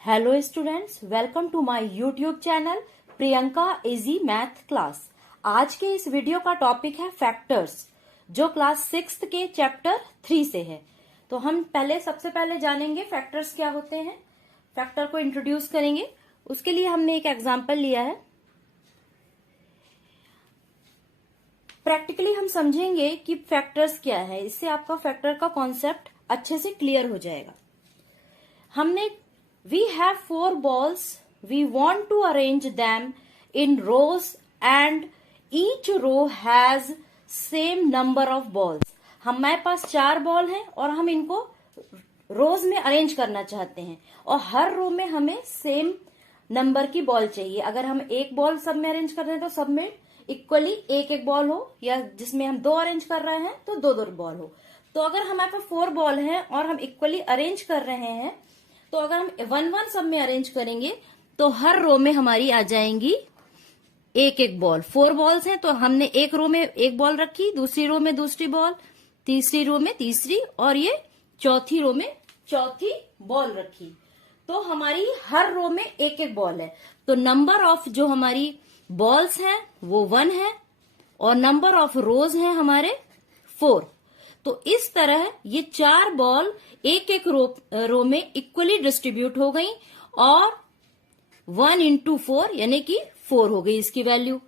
Hello students, welcome to my YouTube channel Priyanka easy math class. आज के इस video का टॉपिक है फैक्टर्स, जो क्लास 6 के चैप्टर 3 से है। तो हम सबसे पहले जानेंगे फैक्टर्स क्या होते हैं, फैक्टर को इंट्रोड्यूस करेंगे। उसके लिए हमने एक एग्जाम्पल लिया है। प्रैक्टिकली हम समझेंगे कि फैक्टर्स क्या है, इससे आपका फैक्टर का कॉन्सेप्ट अच्छे से क्लियर हो जाएगा। We have 4 balls. We want to arrange them in rows and each row has same number of balls. हमारे पास 4 बॉल हैं और हम इनको रोज में अरेंज करना चाहते हैं और हर रो में हमें सेम नंबर की बॉल चाहिए। अगर हम एक बॉल सब में अरेंज कर रहे हैं तो सब में इक्वली एक बॉल हो, या जिसमें हम 2 अरेंज कर रहे हैं तो 2 बॉल हो। तो अगर हमारे पास 4 बॉल हैं और हम इक्वली अरेंज कर रहे हैं, तो अगर हम 1-1 सब में अरेंज करेंगे तो हर रो में हमारी आ जाएंगी एक बॉल। 4 बॉल्स हैं तो हमने एक रो में एक बॉल रखी, दूसरी रो में दूसरी बॉल, तीसरी रो में तीसरी, और ये चौथी रो में चौथी बॉल रखी। तो हमारी हर रो में एक बॉल है। तो नंबर ऑफ जो हमारी बॉल्स हैं वो 1 है और नंबर ऑफ रोज हैं हमारे 4। तो इस तरह ये 4 बॉल एक रो में इक्वली डिस्ट्रीब्यूट हो गई और 1 into 4 यानी कि 4 हो गई इसकी वैल्यू।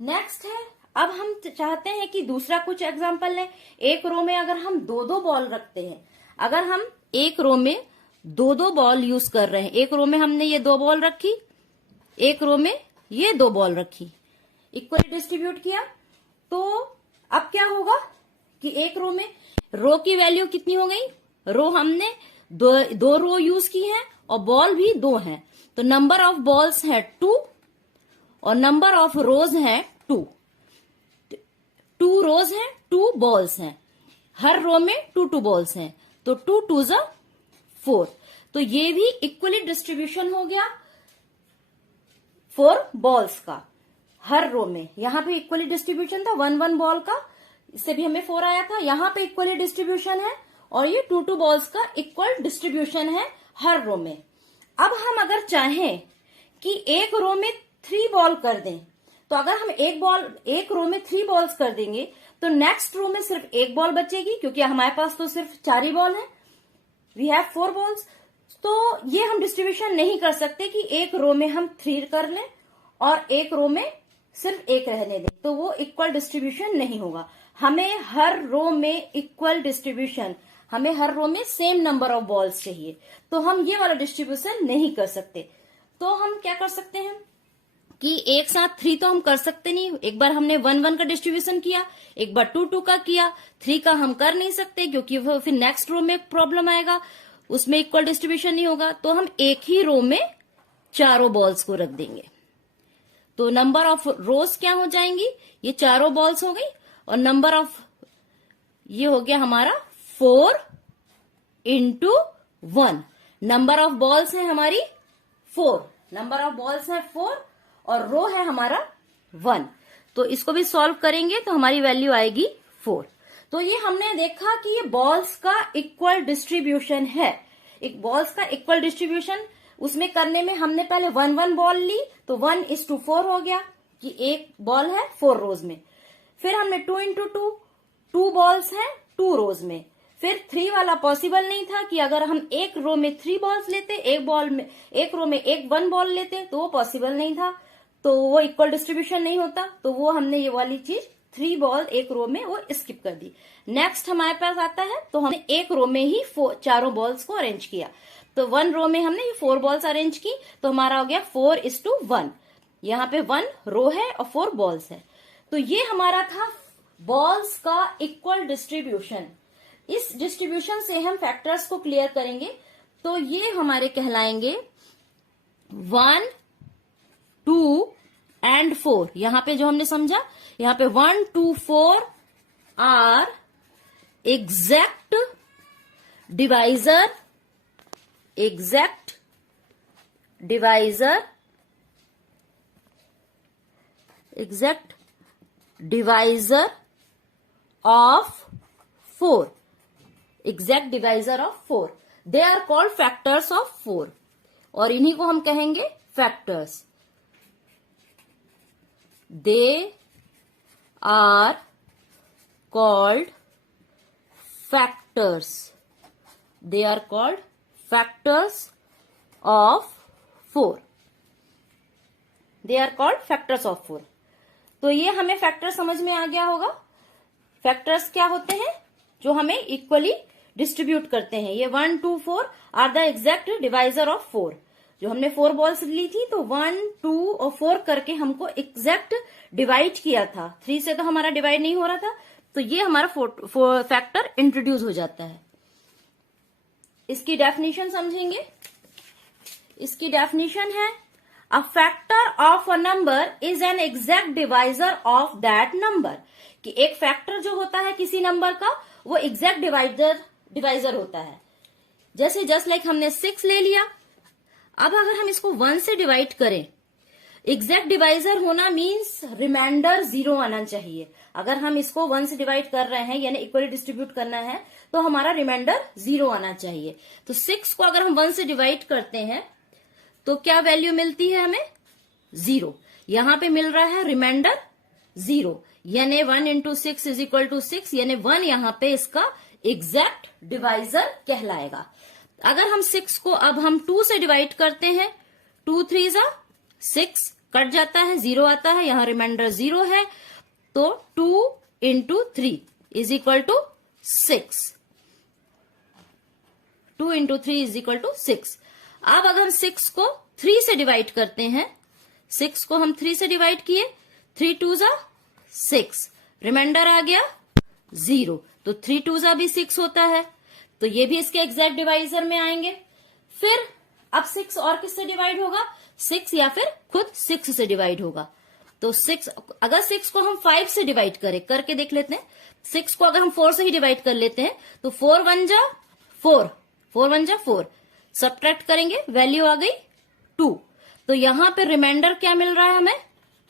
नेक्स्ट है, अब हम चाहते हैं कि दूसरा कुछ एग्जांपल लें। एक रो में अगर हम 2 बॉल रखते हैं, अगर हम एक रो में 2 बॉल यूज कर रहे हैं, एक रो में हमने ये 2 बॉल रखी, एक रो में ये 2 बॉल रखी, इक्वली डिस्ट्रीब्यूट किया, तो अब क्या होगा कि एक रो में रो की वैल्यू कितनी हो गई, रो हमने दो रो यूज की है और बॉल भी 2 हैं, तो नंबर ऑफ बॉल्स है 2 और नंबर ऑफ रोज है 2। 2 रोज हैं, 2 बॉल्स हैं, हर रो में 2 बॉल्स हैं, तो 2 2 जा 4। तो ये भी इक्वली डिस्ट्रीब्यूशन हो गया 4 बॉल्स का हर रो में। यहां पे इक्वली डिस्ट्रीब्यूशन था 1-1 बॉल का, इससे भी हमें 4 आया था। यहां पे इक्वली डिस्ट्रीब्यूशन है और ये 2 बॉल्स का इक्वल डिस्ट्रीब्यूशन है हर रो में। अब हम अगर चाहें कि एक रो में 3 बॉल कर दें, तो अगर हम एक रो में 3 बॉल्स कर देंगे तो नेक्स्ट रो में सिर्फ 1 बॉल बचेगी, क्योंकि हमारे पास तो सिर्फ 4 ही बॉल है। We have 4 balls. तो ये हम डिस्ट्रीब्यूशन नहीं कर सकते कि एक रो में हम 3 कर लें और एक रो में सिर्फ 1 रहने दें, तो वो इक्वल डिस्ट्रीब्यूशन नहीं होगा। हमें हर रो में इक्वल डिस्ट्रीब्यूशन, हमें हर रो में सेम नंबर ऑफ बॉल्स चाहिए, तो हम ये वाला डिस्ट्रीब्यूशन नहीं कर सकते। तो हम क्या कर सकते हैं कि एक साथ 3 तो हम कर सकते नहीं। एक बार हमने 1-1 का डिस्ट्रीब्यूशन किया, एक बार 2-2 का किया, 3 का हम कर नहीं सकते क्योंकि वो फिर नेक्स्ट रो में प्रॉब्लम आएगा, उसमें इक्वल डिस्ट्रीब्यूशन नहीं होगा। तो हम एक ही रो में 4 बॉल्स को रख देंगे, तो नंबर ऑफ रोज क्या हो जाएंगी, ये 4 बॉल्स हो गई और नंबर ऑफ ये हो गया हमारा 4 into 1। नंबर ऑफ बॉल्स है हमारी 4, नंबर ऑफ बॉल्स है 4 और रो है हमारा 1। तो इसको भी सॉल्व करेंगे तो हमारी वैल्यू आएगी 4। तो ये हमने देखा कि ये बॉल्स का इक्वल डिस्ट्रीब्यूशन है। एक बॉल्स का इक्वल डिस्ट्रीब्यूशन उसमें करने में हमने पहले 1-1 बॉल ली, तो 1:4 हो गया कि एक बॉल है 4 रोज में। फिर हमने 2 into 2 बॉल्स हैं 2 रोज में। फिर 3 वाला पॉसिबल नहीं था कि अगर हम एक रो में 3 बॉल्स लेते, एक रो में 1 बॉल लेते, तो वो पॉसिबल नहीं था, तो वो इक्वल डिस्ट्रीब्यूशन नहीं होता। तो वो हमने ये वाली चीज 3 बॉल एक रो में वो स्किप कर दी। नेक्स्ट हमारे पास आता है, तो हमने एक रो में ही 4 बॉल्स को अरेंज किया। तो 1 रो में हमने ये 4 बॉल्स अरेंज की, तो हमारा हो गया 4:1। यहाँ पे 1 रो है और 4 बॉल्स है। तो ये हमारा था बॉल्स का इक्वल डिस्ट्रीब्यूशन। इस डिस्ट्रीब्यूशन से हम फैक्टर्स को क्लियर करेंगे, तो ये हमारे कहलाएंगे 1, 2 and 4। यहां पे जो हमने समझा, यहां पे 1, 2, 4 are exact divisor of 4। Exact divisor of 4। They are called factors of 4 और इन्हीं को हम कहेंगे factors. They are called factors, they are called factors of 4, they are called factors of 4। तो ये हमें फैक्टर समझ में आ गया होगा। फैक्टर्स क्या होते हैं? जो हमें इक्वली डिस्ट्रीब्यूट करते हैं। ये 1, 2, 4 are the exact divisor of 4। जो हमने 4 बॉल्स ली थी तो 1, 2 और 4 करके हमको एग्जैक्ट डिवाइड किया था। 3 से तो हमारा डिवाइड नहीं हो रहा था, तो ये हमारा फैक्टर इंट्रोड्यूस हो जाता है। इसकी डेफिनेशन समझेंगे। इसकी डेफिनेशन है a factor of a number is an exact divisor of that number, कि एक फैक्टर जो होता है किसी नंबर का वो एग्जैक्ट डिवाइजर होता है। जैसे जस्ट लाइक हमने 6 ले लिया, अब अगर हम इसको 1 से डिवाइड करें, एग्जैक्ट डिवाइजर होना मीन्स रिमाइंडर 0 आना चाहिए। अगर हम इसको 1 से डिवाइड कर रहे हैं यानी इक्वली डिस्ट्रीब्यूट करना है तो हमारा रिमाइंडर 0 आना चाहिए। तो 6 को अगर हम 1 से डिवाइड करते हैं तो क्या वैल्यू मिलती है हमें? 0। यहां पे मिल रहा है रिमाइंडर 0, यानी 1 इंटू 6 इज इक्वल टू 6, यानी 1 यहां पे इसका एग्जैक्ट डिवाइजर कहलाएगा। अगर हम 6 को अब हम 2 से डिवाइड करते हैं, 2 3 6 कट जाता है, 0 आता है, यहां रिमाइंडर 0 है, तो 2 into 3 is equal to 6। 2 into 3 is equal to 6। अब अगर हम 6 को 3 से डिवाइड करते हैं, 6 को हम 3 से डिवाइड किए, 3 2 6, रिमाइंडर आ गया 0, तो 3 2 भी 6 होता है, तो ये भी इसके एग्जैक्ट डिवाइजर में आएंगे। फिर अब 6 और किससे डिवाइड होगा? 6 या फिर खुद 6 से डिवाइड होगा। तो 6, अगर 6 को हम 5 से डिवाइड करके देख लेते हैं। 6 को अगर हम 4 से ही डिवाइड कर लेते हैं तो 4 1 4, 4 1 4, सब्ट्रैक्ट करेंगे, वैल्यू आ गई 2। तो यहां पे रिमाइंडर क्या मिल रहा है हमें?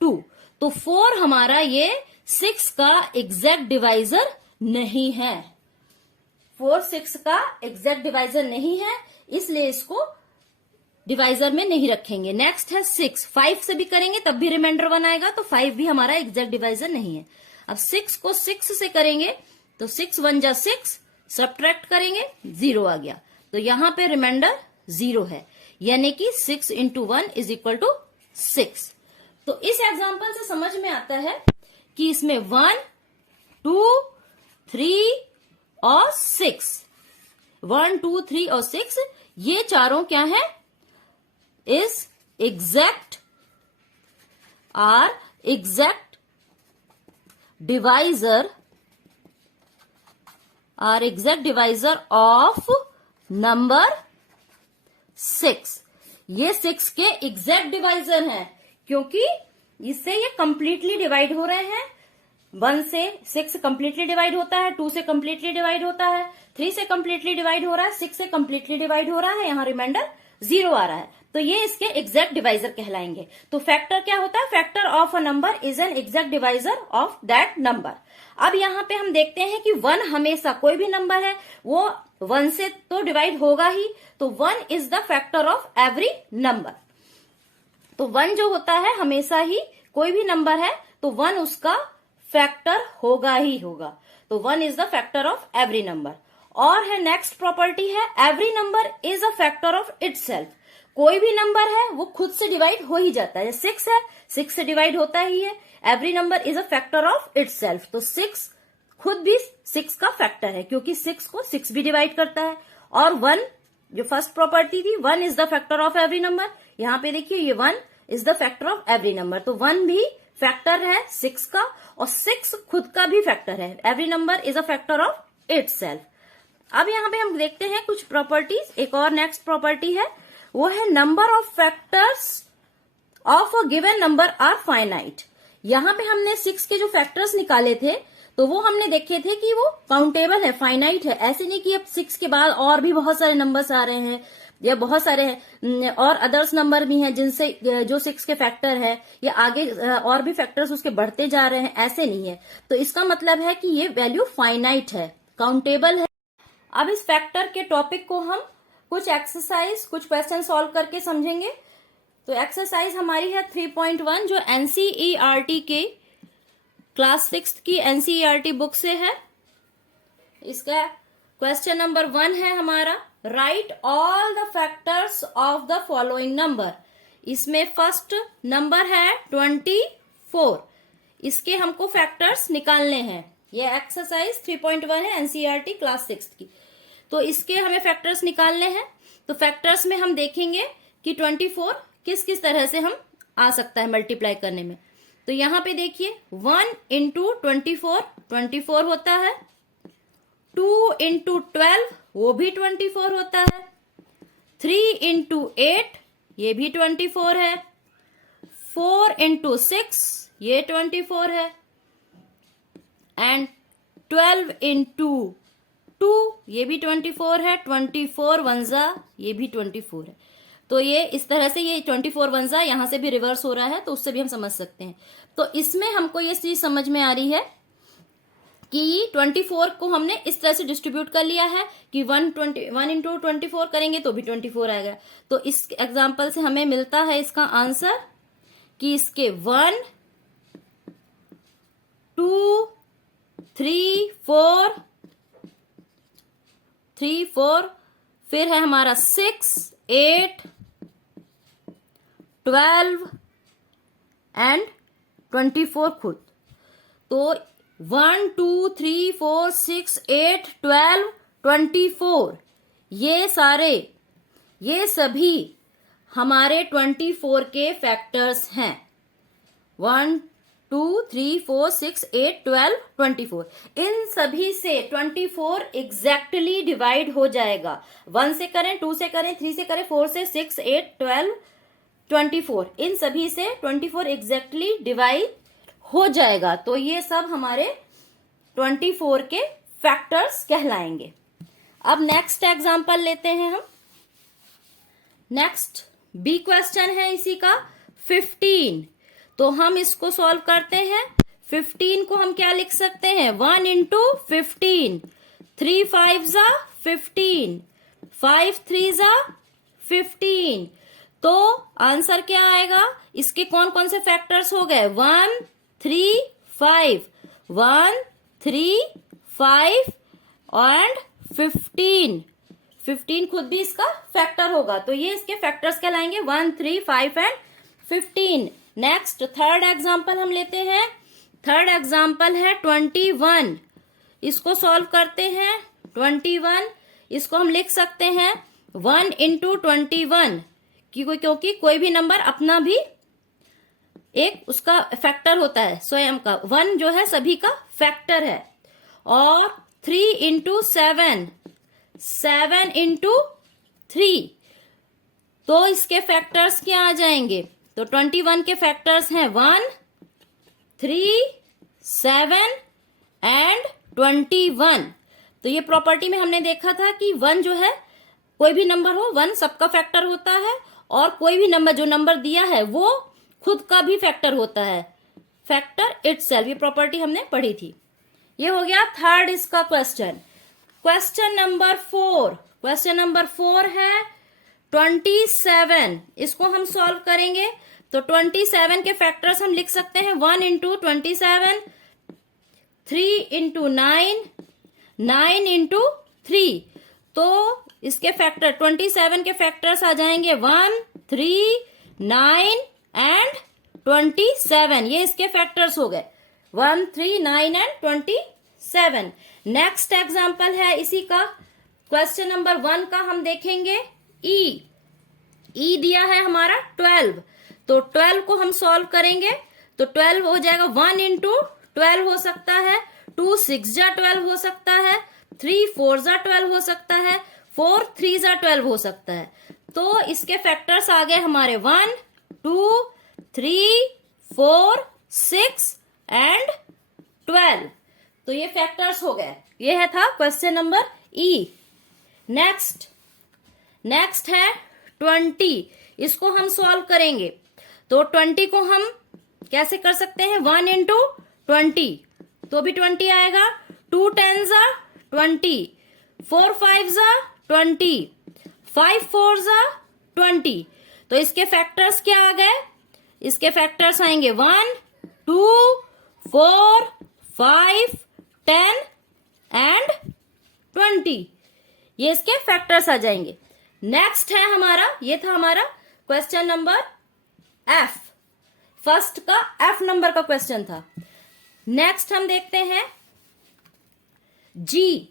2। तो 4 हमारा ये 6 का एग्जैक्ट डिवाइजर नहीं है। 4 6 का एग्जैक्ट डिवाइजर नहीं है, इसलिए इसको डिवाइजर में नहीं रखेंगे। नेक्स्ट है 6, 5 से भी करेंगे तब भी रिमाइंडर 1 आएगा, तो 5 भी हमारा एग्जैक्ट डिवाइजर नहीं है। अब 6 को 6 से करेंगे तो 6 1 6, सब्ट्रैक्ट करेंगे, 0 आ गया, तो यहां पे रिमाइंडर 0 है, यानी कि 6 इंटू 1 इज इक्वल टू 6। तो इस एग्जाम्पल से समझ में आता है कि इसमें 1, 2, 3 और 6, 1 2 3 और 6 ये चारों क्या है? Is exact divisor of number 6। ये 6 के एग्जैक्ट डिवाइजर हैं, क्योंकि इससे ये कंप्लीटली डिवाइड हो रहे हैं। 1 से 6 कंप्लीटली डिवाइड होता है, 2 से कंप्लीटली डिवाइड होता है, 3 से कंप्लीटली डिवाइड हो रहा है, 6 से कंप्लीटली डिवाइड हो रहा है, यहाँ रिमाइंडर 0 आ रहा है, तो ये इसके एग्जैक्ट डिवाइजर कहलाएंगे। तो फैक्टर क्या होता है? Factor of a number is an exact divisor of that number. अब यहाँ पे हम देखते हैं कि 1 हमेशा, कोई भी नंबर है वो 1 से तो डिवाइड होगा ही, तो 1 is the factor of every number. तो 1 जो होता है हमेशा ही, कोई भी नंबर है तो 1 उसका फैक्टर होगा ही होगा, तो 1 is the factor of every number. और है नेक्स्ट प्रॉपर्टी है every number is a factor of itself. कोई भी नंबर है वो खुद से डिवाइड हो ही जाता है। 6 है, 6 से डिवाइड होता ही है। Every number is a factor of itself, तो 6 खुद भी 6 का फैक्टर है, क्योंकि 6 को 6 भी डिवाइड करता है। और 1 जो फर्स्ट प्रॉपर्टी थी, 1 is the factor of every number, यहाँ पे देखिए ये 1 is the factor of every number, तो 1 भी फैक्टर है 6 का और 6 खुद का भी फैक्टर है। Every number is a factor of itself. अब यहाँ पे हम देखते हैं कुछ प्रॉपर्टीज। एक और नेक्स्ट प्रॉपर्टी है, वो है number of factors of a given number are finite. यहाँ पे हमने 6 के जो फैक्टर्स निकाले थे तो वो हमने देखे थे कि वो काउंटेबल है, फाइनाइट है। ऐसे नहीं कि अब 6 के बाद और भी बहुत सारे नंबर्स आ रहे हैं या बहुत सारे हैं और अदर्स नंबर भी हैं जिनसे जो 6 के फैक्टर है या आगे और भी फैक्टर्स उसके बढ़ते जा रहे हैं, ऐसे नहीं है। तो इसका मतलब है कि ये वैल्यू फाइनाइट है, काउंटेबल है। अब इस फैक्टर के टॉपिक को हम कुछ एक्सरसाइज, कुछ क्वेश्चन सॉल्व करके समझेंगे। तो एक्सरसाइज हमारी है 3.1 जो एनसीईआरटी के क्लास 6 की एनसीईआरटी बुक से है। इसका क्वेश्चन नंबर 1 है हमारा, right all the factors of the following number. इसमें फर्स्ट नंबर है 24, इसके हमको फैक्टर्स निकालने हैं। ये एक्सरसाइज 3.1 है एनसीईआरटी क्लास 6 की। तो इसके हमें फैक्टर्स निकालने हैं। तो फैक्टर्स में हम देखेंगे कि 24 किस किस तरह से हम आ सकता है मल्टीप्लाई करने में। तो यहां पे देखिए 1 इंटू 24 होता है, 2 इंटू 12 वो भी 24 होता है, 3 इंटू 8 ये भी 24 है, 4 इंटू 6 ये 24 है, एंड 12 इंटू 2 ये भी 24 है, 24 वंजा ये भी 24 है। तो ये इस तरह से ये 24 वंजा यहां से भी रिवर्स हो रहा है, तो उससे भी हम समझ सकते हैं। तो इसमें हमको ये चीज समझ में आ रही है कि 24 को हमने इस तरह से डिस्ट्रीब्यूट कर लिया है कि 1 इंटू 24 करेंगे तो भी 24 आएगा। तो इस एग्जाम्पल से हमें मिलता है इसका आंसर कि इसके 1, 2, 3, 4, फिर है हमारा 6, 8, 12 एंड 24 खुद। तो 1, 2, 3, 4, 6, 8, 12, 24 ये सभी हमारे 24 के फैक्टर्स हैं। 1, 2, 3, 4, 6, 8, 12, 24 इन सभी से 24 एग्जैक्टली डिवाइड हो जाएगा। 1 से करें, 2 से करें, 3 से करें, 4 से, 6, 8, 12, 24 इन सभी से 24 एग्जैक्टली डिवाइड हो जाएगा। तो ये सब हमारे 24 के फैक्टर्स कहलाएंगे। अब नेक्स्ट एग्जांपल लेते हैं हम। नेक्स्ट बी क्वेश्चन है इसी का 15। तो हम इसको सॉल्व करते हैं। 15 को हम क्या लिख सकते हैं, 1 इंटू 15, 3 5 जा 15, 5 3 जा 15। तो आंसर क्या आएगा, इसके कौन कौन से फैक्टर्स हो गए, 1 3 5, 1 3 5 एंड 15 खुद भी इसका फैक्टर होगा। तो ये इसके फैक्टर्स कहलाएंगे 1 3 5 एंड 15। नेक्स्ट थर्ड एग्जांपल हम लेते हैं। थर्ड एग्जांपल है 21। इसको सॉल्व करते हैं। 21 इसको हम लिख सकते हैं 1 इंटू 21 क्योंकि कोई भी नंबर अपना भी एक उसका फैक्टर होता है, स्वयं का 1 जो है सभी का फैक्टर है। और 3 इंटू 7, 7 इंटू 3, तो इसके फैक्टर्स क्या आ जाएंगे, तो 21 के फैक्टर्स हैं 1 3 7 एंड 21। तो ये प्रॉपर्टी में हमने देखा था कि 1 जो है कोई भी नंबर हो 1 सबका फैक्टर होता है, और कोई भी नंबर जो नंबर दिया है वो खुद का भी फैक्टर होता है, फैक्टर इटसेल्फ। ये प्रॉपर्टी हमने पढ़ी थी। ये हो गया थर्ड इसका question. Question number 4, question number 4 है 27। इसको हम सॉल्व करेंगे। तो 27 के फैक्टर्स हम लिख सकते हैं 1 इंटू 27, 3 इंटू 9, 9 इंटू 3। तो इसके फैक्टर 27 के फैक्टर्स आ जाएंगे 1 3 9 एंड 27। ये इसके फैक्टर्स हो गए 1 3 9 एंड 27। नेक्स्ट एग्जांपल है इसी का क्वेश्चन नंबर 1 का हम देखेंगे। ई दिया है हमारा 12। तो 12 को हम सॉल्व करेंगे। तो 12 हो जाएगा 1 इंटू 12 हो सकता है, 2 6 जा 12 हो सकता है, 3 4 जा 12 हो सकता है, 4 3 जा 12 हो सकता है। तो इसके फैक्टर्स आ गए हमारे 1 2 3 4 6 एंड 12। तो ये फैक्टर्स हो गए। ये है था क्वेश्चन नंबर ई। नेक्स्ट है 20। इसको हम सॉल्व करेंगे। तो 20 को हम कैसे कर सकते हैं, 1 इंटू 20 तो भी 20 आएगा, 2 10 जा 20, 4 5 जा 20, 5 4 20। तो इसके फैक्टर्स क्या आ गए? इसके फैक्टर्स आएंगे 1 2 4 5 10 एंड 20। ये इसके फैक्टर्स आ जाएंगे। नेक्स्ट है हमारा, ये था हमारा क्वेश्चन नंबर एफ, फर्स्ट का एफ नंबर का क्वेश्चन था। नेक्स्ट हम देखते हैं जी।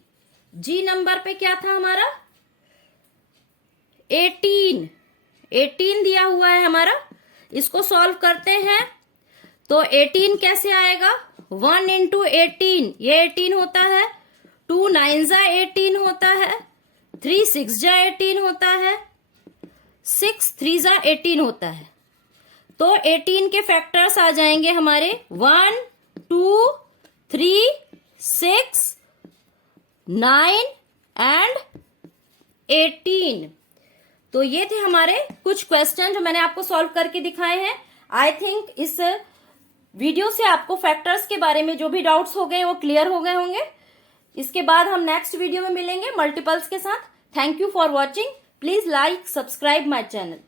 जी नंबर पे क्या था हमारा? 18 दिया हुआ है हमारा। इसको सॉल्व करते हैं तो 18 कैसे आएगा? 1 इंटू 18, ये 18 होता है। 2 9 जा 18 होता है। 3 6 जा 18 होता है। 6 3 जा 18 होता है। तो 18 के फैक्टर्स आ जाएंगे हमारे 1 2 3 6 9 एंड 18। तो ये थे हमारे कुछ क्वेश्चन जो मैंने आपको सॉल्व करके दिखाए हैं। आई थिंक इस वीडियो से आपको फैक्टर्स के बारे में जो भी डाउट्स हो गए वो क्लियर हो गए होंगे। इसके बाद हम नेक्स्ट वीडियो में मिलेंगे मल्टीपल्स के साथ। Thank you for watching. Please like subscribe my channel.